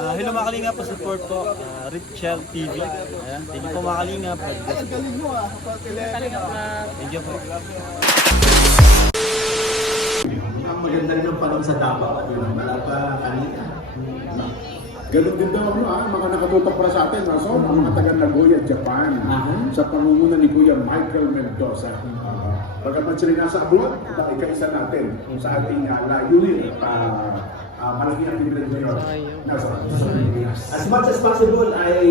Hello mga kalingap, support po Richel TV. Ayan, thank you po mga kalingap. Thank you po. Ang maganda rin ang panahon sa Davao, wala pa kanina. Ganun din daw mga nakatutok para sa atin, so, ang mga taga Nagoya, Japan, sa pangunguna ni Kuya Michael Mendoza. Pagkaman sila nasa abroad, ikaisa natin sa ating layunin malaki ang dividend ngayon. As much as possible ay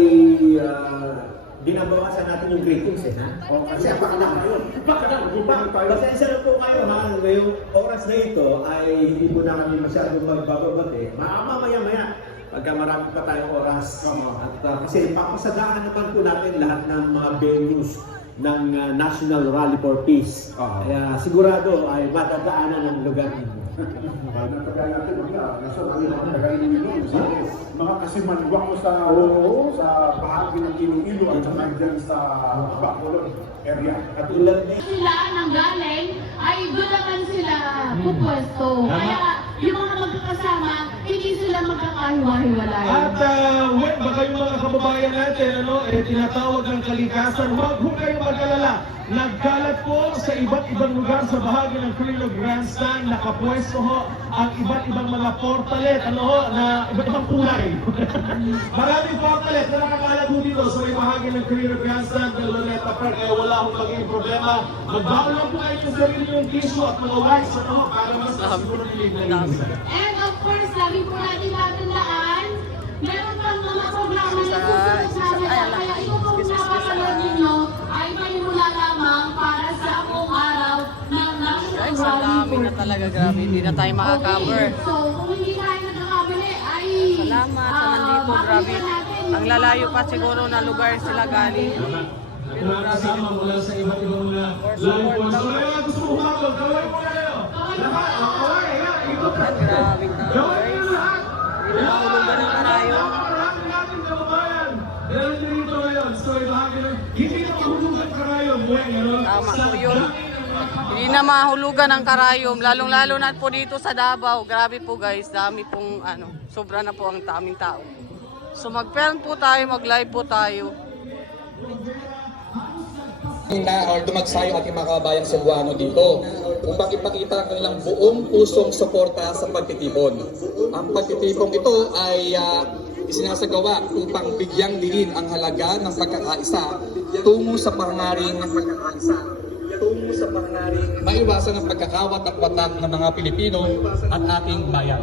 binabawasan natin yung gradings kasi apakalang ngayon. Pasensya na po kayo ngayong oras na ito ay hindi po na kami masyadong magbababate. Mamaya-maya, pagka marami pa tayong oras. At kasi papasadaan naman po natin lahat ng mga venues ng National Rally for Peace. Kaya sigurado ay matadaanan ng lugar ninyo. Napagay natin nasa mga mga kasimanwak mo sa bahagi ng Iloilo at saka dyan sa Bacolod area. At ilan din sila nang galing ay doon naman sila pupwesto. Kaya yung mga magkakasama, hindi sila magkakahiwa-hiwalay. At baka yung mga kababayan natin, tinatawag ng kalikasan, huwag ho kayong mag-alala. Nagkalat po sa iba't ibang lugar sa bahagi ng Quirino Grandstand, nakapwesto ho ang iba't ibang mga portalet, na iba't ibang kulay. Maraming portalet na nakakalat po dito sa may bahagi ng Quirino Grandstand, Luneta Park, kaya wala akong maging problema. Magbaon lang po kayo ng sarili yung tissue at mga wipes, para mas siguro nililignan. And of course, lagi po natin tatandaan, meron pang mga programa na susunod namin. Kaya ito pong napapanood ninyo ay panimula lamang para sa buong araw ng National Guys, ang dami na talaga, grabe. Hindi na tayo makaka-cover. So, kung hindi tayo nakakabili ay Salamat sa nandito, grabe. Ang lalayo pa siguro na lugar sila galing. Mga kasama mula sa iba't ibang live points. So, ngayon, gusto mo umabot, gawin mo na kayo. Lahat, okay, ikot na. Grabe na, Gawin guys. mo lahat. Pinahulugan ng karayo. Marami natin kababayan. Dahil dito ngayon, so ibahagi ng hindi na mahulugan karayom. Tama po yun. Hindi na mahulugan ang karayom. Lalong-lalo na po dito sa Davao. Grabe po guys, dami pong sobra na po ang daming tao. So mag-film po tayo, mag-live po tayo. Or dumagsayo ating mga kababayang Cebuano dito upang ipakita ang kanilang buong pusong suporta sa pagtitipon. Ang pagtitipon ito ay isinasagawa upang bigyang diin ang halaga ng pagkakaisa tungo sa pangaring maiwasan ang pagkakawat at watak ng mga Pilipino at ating bayan.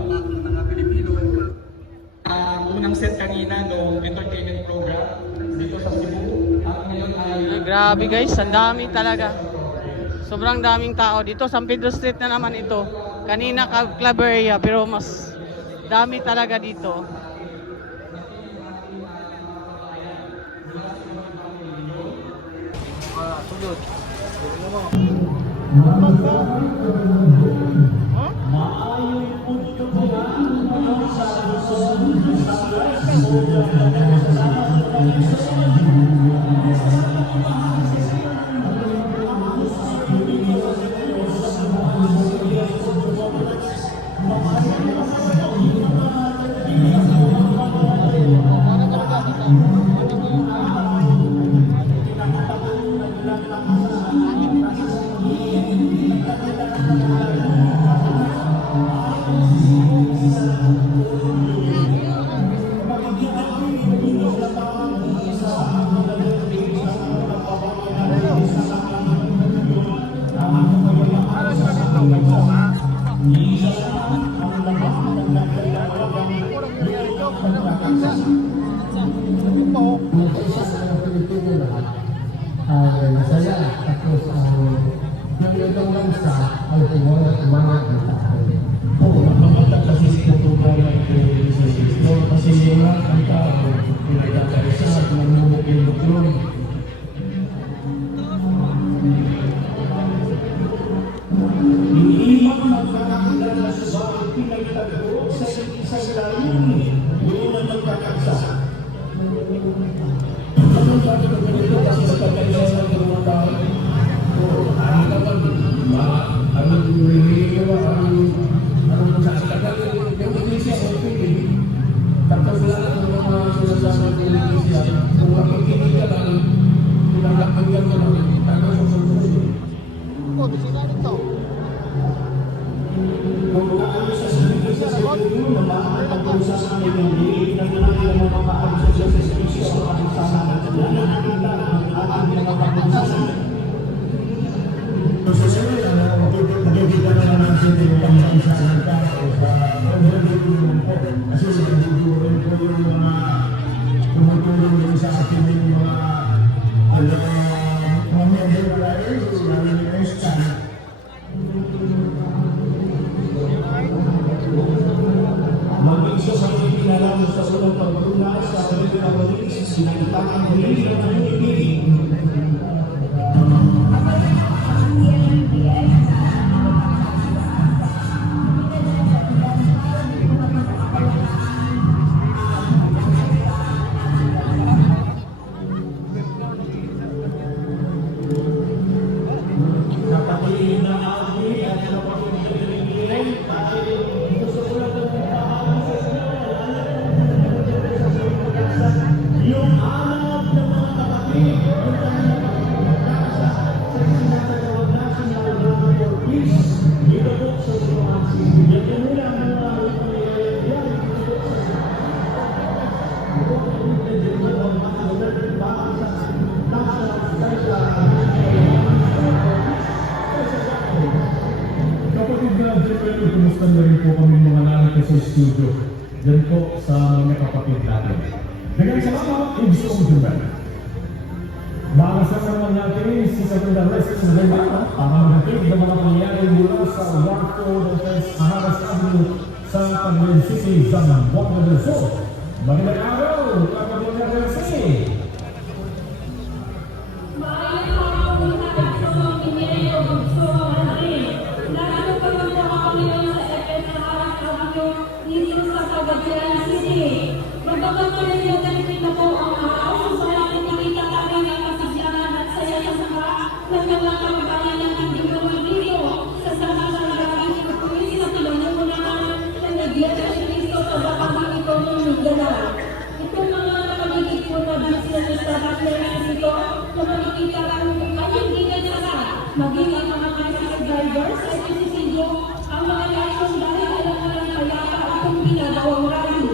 Ang unang set kanina no entertainment program dito sa Cebu at ngayon ay Grabe guys, ang dami talaga. Sobrang daming tao dito. San Pedro Street na naman ito. Kanina club area pero mas dami talaga dito. Sulod. Saya tapos yung itong bansa ay tumulong at mga itahali. Oo, magmamata kasi sa tutunan ng Kristo kasi sila ang tao pinagkakarisa at namumukil-muklong. Hindi magkakakilala sa bawat pinagtagpo sa isang layunin. Yun ang magkakasa. sinasabi ko rin siya, kung makikinig ka lang, pinakakanggan mo lang, tagal mo sa susunod. Kung maayos sa sarili sa sarili mo, nakakapagpapag sa sarili mo, hindi pinaglalagay mo makaayos sa sarili sa ating sasama. Yan ang nakita ang ating nakapagpapag. So sa sarili, magigita na lang natin yung pang-isa ng tao sa pag-review po. Kasi nag-review rin po yung mga tumutulong din sa atin yung mga member riders, lalo ni Estan. Mag-isa sa pagkinalang sa sunod pagtuna sa pagkinalang sinagtakan mo rin sa pagkinalang. Kapatid na Jeffrey, kumusta na rin po kami mga narito sa studio. Diyan po sa mga kapatid natin. Dengan salamat, gusto kong Jeffrey. Makasama naman natin si Secretary Reses na Lema para maghatid ng mga pangyayari mula sa Warco Defense Aharas Avenue sa Cagayan City, Zamboanga del Sur. Magandang araw, kapatid na Reses! Itong mga nakagigit po na business sa partners ito, na makikita ang ayugigan sa maging ang mga tricycle drivers sa Pisisilyo, ang mga license dahil alam mo lang kaya itong ginagawang rally.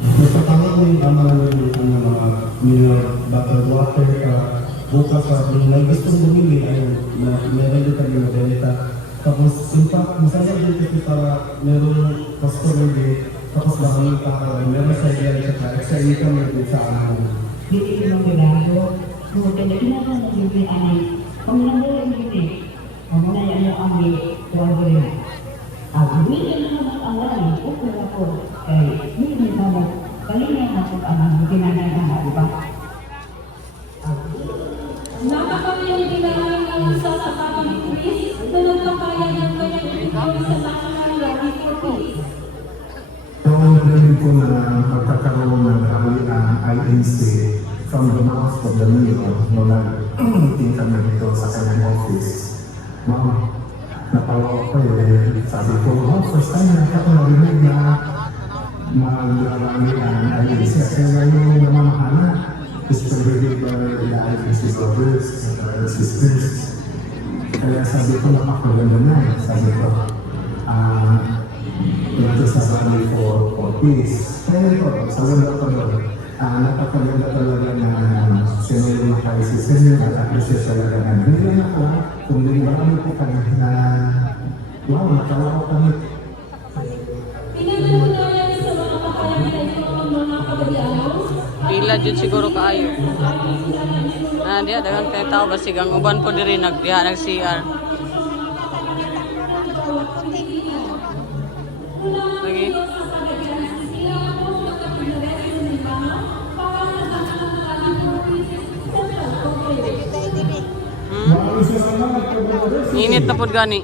Nagpapangalan ang mga minor bottled water bukas sa may gustong bumili ay meron din kami mabenta. Tapos in fact, masaya din kasi para meron customer din. Tapos maraming tao, meron sa iya at excited kami din sa amin. Hindi ko magagado. Kung pinagkinasan ng bibig ay kung nangyari ang bibig, kung muna yan ang ambi, tuwag ko rin. Ang bibig na naman ang wali, kung ako, ay hindi naman kalingan na kung ang ginagawa, di ba? Nakakamilang ginagawa ng isa sa Catholic priest na nagpapayag ng kanyang ibigay sa National Rally for Peace. Noong narinig ko na magkakaroon ng rally ang INC from the mouth of the mayor, meeting kami dito sa kanyang office. Napawa ko sabi ko, first time na ako narinig na mag-rally ang INC. Kaya ngayon namamahala is provided by the INC brothers and sisters. Kaya sabi ko, napakaganda na. Sabi ko, ito sa rally for peace. Kaya ito, sa wala ko doon, napakaganda talaga na sinunod na kayo si Senyor at appreciate talaga na bigyan ako kung din marami po kami na wow, nakawa kami. Pinagulunan sa mga kapayag na ito ang mga kabayanos. Pila jud siguro kaayo. Diya dagang kay tao basigang uban po diri nagdiha nag CR. Lagi. Init na pud gani.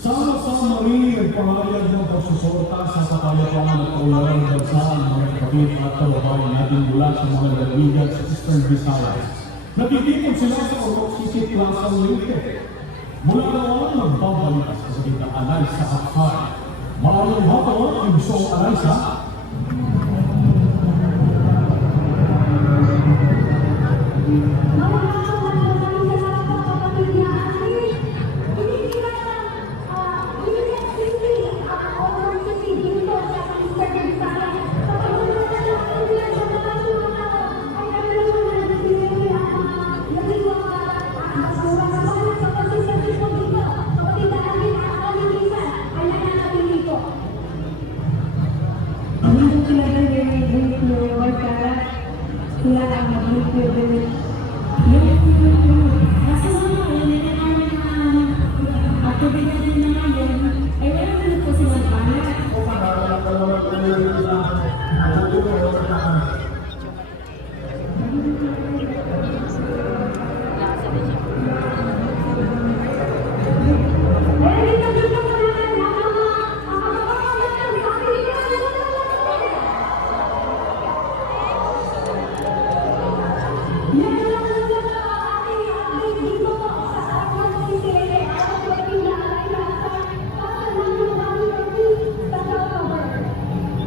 Sama-sama rin nagpangayag ng pagsusuporta sa kapayapaan at kaunlaran ng bansa ng mga kapatid at kababayan natin mula sa mga lalawigan sa Eastern Visayas. Nagtitipon sila sa Ormoc City Plaza Leyte. Mula naman nagbabalik sa sakit ng anay sa Akhay. Maraming hapon ang gusto Raisa.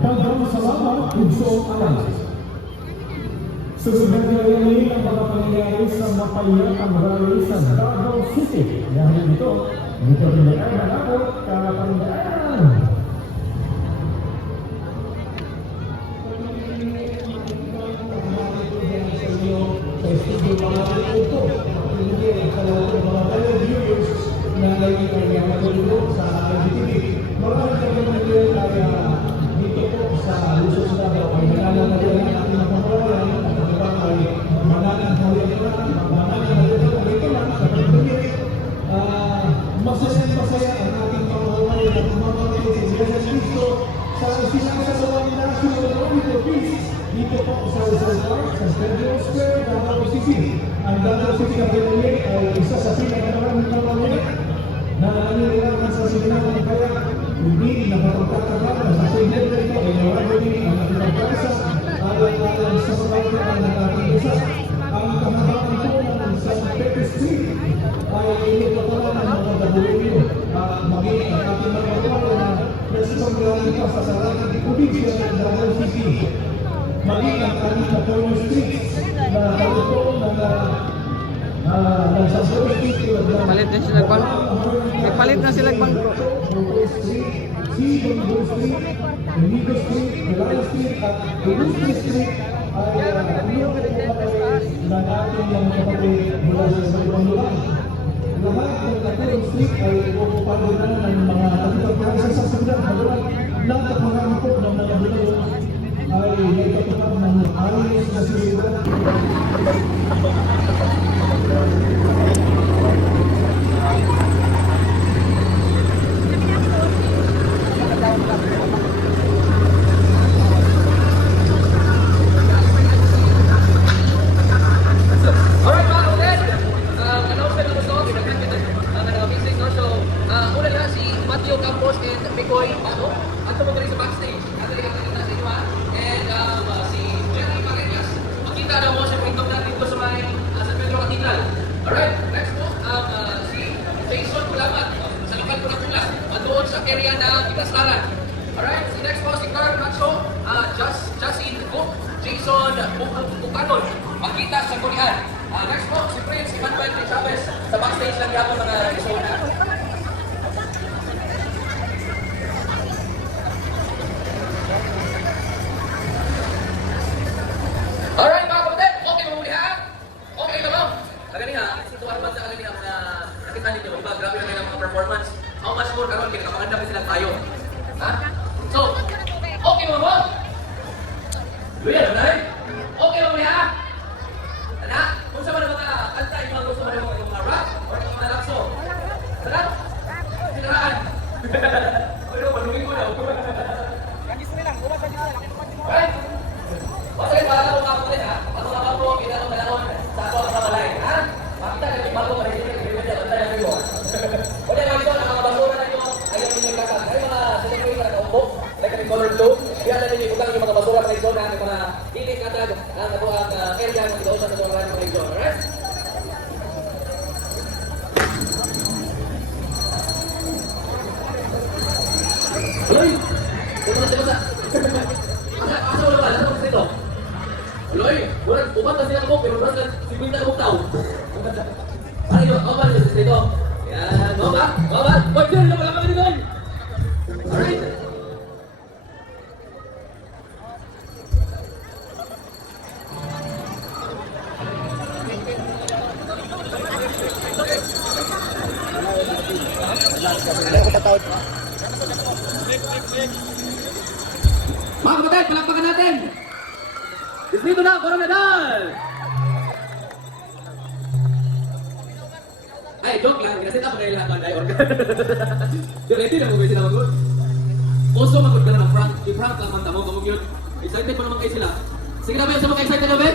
Dagang salamat, Pugsong Analysis. Susunod na ngayon ang mga pangyayari sa mapayapang rally sa Davao City. Dahil dito pinayaan na ako kapanggaan. Sa studio mga ito, hindi sa lahat ng mga televiewers na naging matulog sa LGTV. Maraming kami dito po sa Luzon sa Davao ay nananagal ang ating mga pamawalan at ang iba ay manananghawian na manananghawian ito lang sa pagpapit. Masaya ang ating pamawalan at mamamalit sa Iglesia Cristo sa sinasagawang National Olympic Feast dito po sa Rizal Park, sa Stadium Square, Davao City. Ang Davao City Capital ay isa sa pinakamaraming pamawalan na naniniwala sa sinasagawang kaya hindi nakapagtatagap na sa sender ito ay nawagawin ang ating pagkasa alang-alang sa pagkakita ng ating isa. Ang kahabaan po ng San Pepe Street ay inipatulan ng mga Dabuleyo at maging ang ating mga kapwa na nasasanggaling pa sa sarang di probinsya ng Davao City. Maging ang ating Capone Street na kalito ng San Pepe Street. Palit na sila bang? May palit na sila bang? Amigo Street, Galay Street, at Ilustre Street ay iniyo ng ating mga kapatid mula sa ibang lugar. Lahat ng Capone Street ay pupupalunan ng mga kapitagpasa sa sundan. Lahat ng mga po ng mga bulalo ay naitutupad ng ayos na sisimulan. Alright mga kapatid, announcement na gusto ko, ginagkan kita ang nag-amazing no? So, una lang si Matthew Campos and Picoy at tumagaling sa backstage. At talagang nakita sa inyo and si Jerry Pareñas. Makita na mo sa pintong natin dito sa may San Pedro Cathedral. Alright, next po, si Jason Kulamat sa lokal po na Kulas, doon sa area na Pitastaran. Alright, si next po si Carl Nacho, Justin Cook, Jason Bukanon, makita sa Korean. Next po, si Prince Emmanuel de Chavez sa backstage lang yapon mga Arizona. Alright mga kapatid, okay mo muli ha? Okay na ba? Kagani ha, si Tuan Banda kagani ang nakita ninyo, iba grabe na ng mga performance. How much more karon kaya kapaganda pa silang tayo. Ha? So, okay mo ba? Luya, nanay? Okay mo muli ha? Ana, kung sa mga kanta yung mga gusto mo yung mga rap or yung mga love song. Sarap? Sinaraan? Pero malungin ko na. Alright? Sige, para na kung kapatid ha? Patunapan po, kinalong-kalahon sa ako sa balay. Ha? Makita na yung bago pa rin yung pinagyan ang tayo nyo. Wala nga ito, ang mga basura na nyo, ayaw nyo nagkakas. Ay mga celebrate na nakaupok, like ang color blue. Kaya na ninyo ikutang yung mga basura na ito na mga hiling katag ang nabuang area ng tigausan sa mga mga ito. Alright? Uy! Pumunod sa basa! Asa wala ba? Ano sa ito? Loy, wala, upat na sila ko, pero wala sila 50 na tao. Ano ito? Ano ba sa ito? Yan, mama! Boy, sir, wala kami dito! Alright! Mga kapatid, palakpakan natin! Dismito na, Coron Nadal! Ay, joke lang. Kasi ako kayo lahat ng Dayor. Diretti na mo kayo sila mag-good. Also, mag-good ka na ng prank. I-prank lang man tamo. Kamag yun. Excited pa naman kayo sila. Sige na ba, sa mga excited na ba?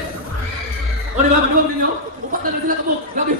O, di ba? Manuwag ninyo? Upat na rin sila kamog. Grabe.